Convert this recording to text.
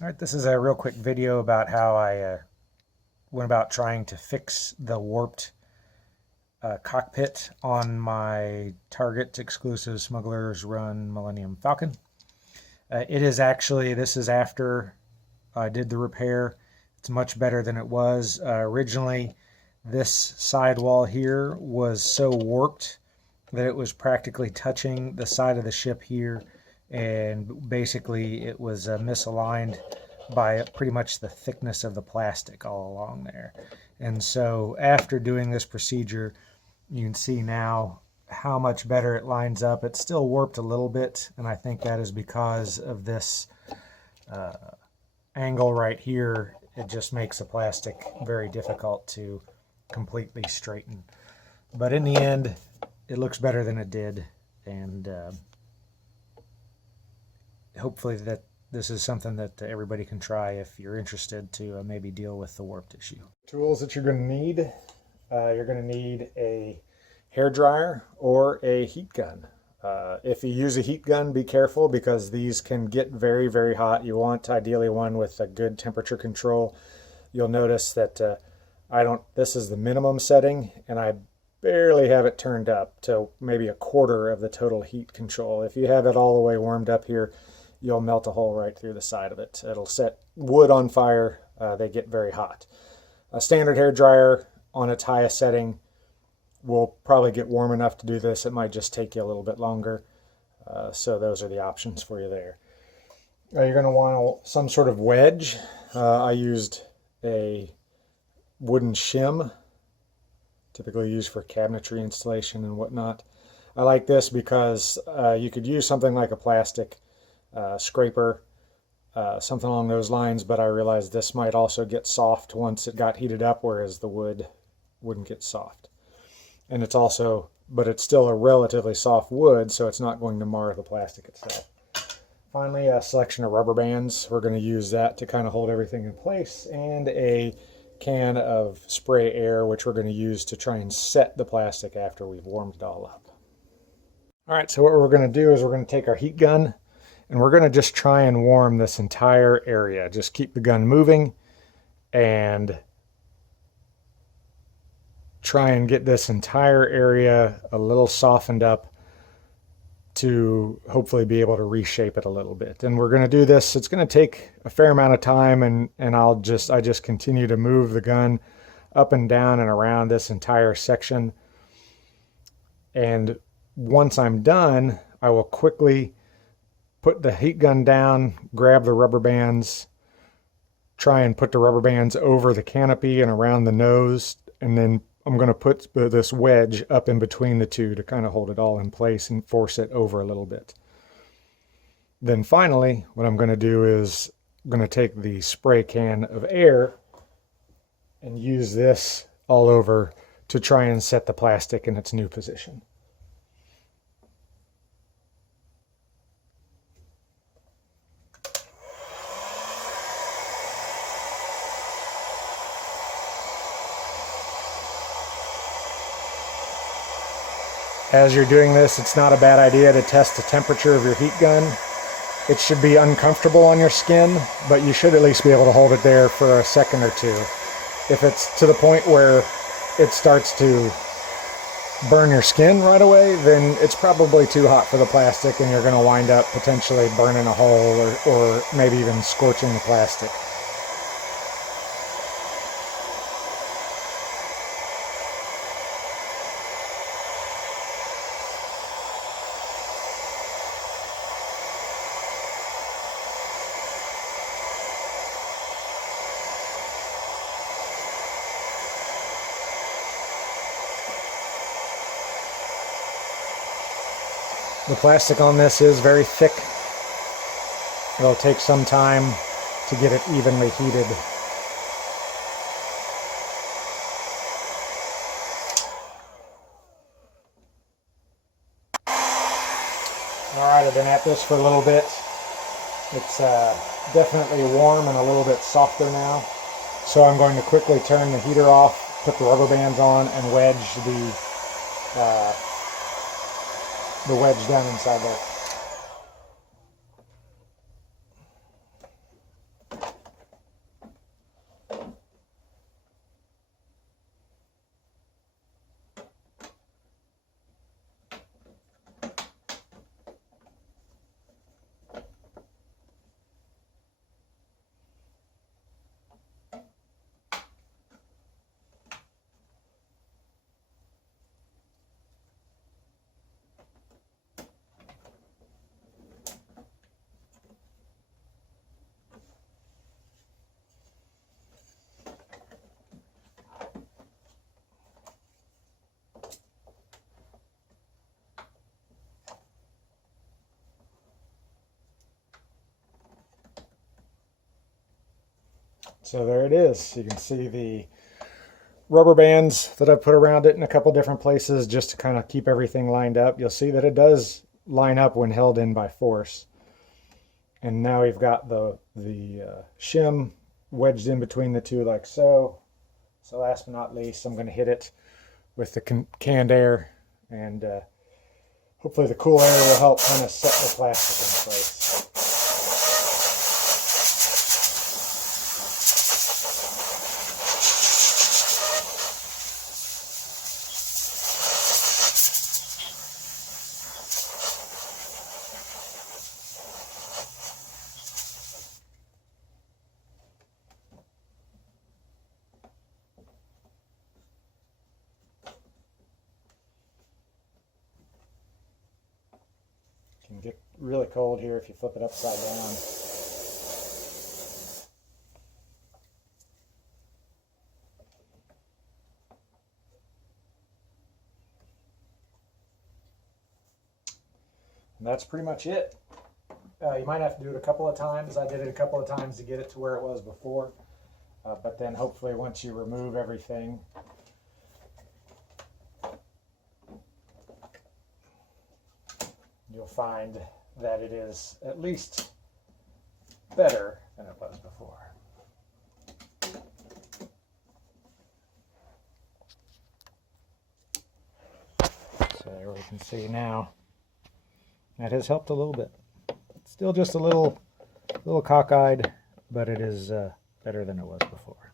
All right, this is a real quick video about how I went about trying to fix the warped cockpit on my Target exclusive Smugglers Run Millennium Falcon. This is after I did the repair. It's much better than it was. Originally, this sidewall here was so warped that it was practically touching the side of the ship here, and basically it was misaligned by pretty much the thickness of the plastic all along there. And so after doing this procedure, you can see now how much better it lines up. It's still warped a little bit, and I think that is because of this angle right here. It just makes the plastic very difficult to completely straighten. But in the end, it looks better than it did, and hopefully that this is something that everybody can try if you're interested to maybe deal with the warped issue. Tools that you're going to need. You're going to need a hair dryer or a heat gun. If you use a heat gun, be careful because these can get very, very hot. You want ideally one with a good temperature control. You'll notice that this is the minimum setting, and I barely have it turned up to maybe a quarter of the total heat control. If you have it all the way warmed up here, you'll melt a hole right through the side of it. It'll set wood on fire. They get very hot. A standard hair dryer on its highest setting will probably get warm enough to do this. It might just take you a little bit longer. So those are the options for you there. You're going to want some sort of wedge. I used a wooden shim, typically used for cabinetry installation and whatnot. I like this because you could use something like a plastic scraper, something along those lines, but I realized this might also get soft once it got heated up, whereas the wood wouldn't get soft. And it's still a relatively soft wood, so it's not going to mar the plastic itself. Finally, a selection of rubber bands. We're going to use that to kind of hold everything in place, and a can of spray air, which we're going to use to try and set the plastic after we've warmed it all up. All right, so what we're going to do is we're going to take our heat gun, and we're going to just try and warm this entire area. Just keep the gun moving and try and get this entire area a little softened up to hopefully be able to reshape it a little bit. And we're going to do this. It's going to take a fair amount of time, and I just continue to move the gun up and down and around this entire section. And once I'm done, I will quickly put the heat gun down, grab the rubber bands, try and put the rubber bands over the canopy and around the nose, and then I'm going to put this wedge up in between the two to kind of hold it all in place and force it over a little bit. Then finally, what I'm going to do is I'm going to take the spray can of air and use this all over to try and set the plastic in its new position. As you're doing this, it's not a bad idea to test the temperature of your heat gun. It should be uncomfortable on your skin, but you should at least be able to hold it there for a second or two. If it's to the point where it starts to burn your skin right away, then it's probably too hot for the plastic, and you're going to wind up potentially burning a hole or maybe even scorching the plastic. The plastic on this is very thick. It'll take some time to get it evenly heated. Alright, I've been at this for a little bit. It's definitely warm and a little bit softer now. So I'm going to quickly turn the heater off, put the rubber bands on, and wedge the wedge down inside there. So there it is. You can see the rubber bands that I put around it in a couple different places just to kind of keep everything lined up. You'll see that it does line up when held in by force. And now we've got the shim wedged in between the two like so. So last but not least, I'm going to hit it with the canned air, and hopefully the cool air will help kind of set the plastic in place. Can get really cold here if you flip it upside down. And that's pretty much it. You might have to do it a couple of times. I did it a couple of times to get it to where it was before. But then hopefully once you remove everything, you'll find that it is at least better than it was before. So there we can see now that has helped a little bit. Still just a little cockeyed, but it is better than it was before.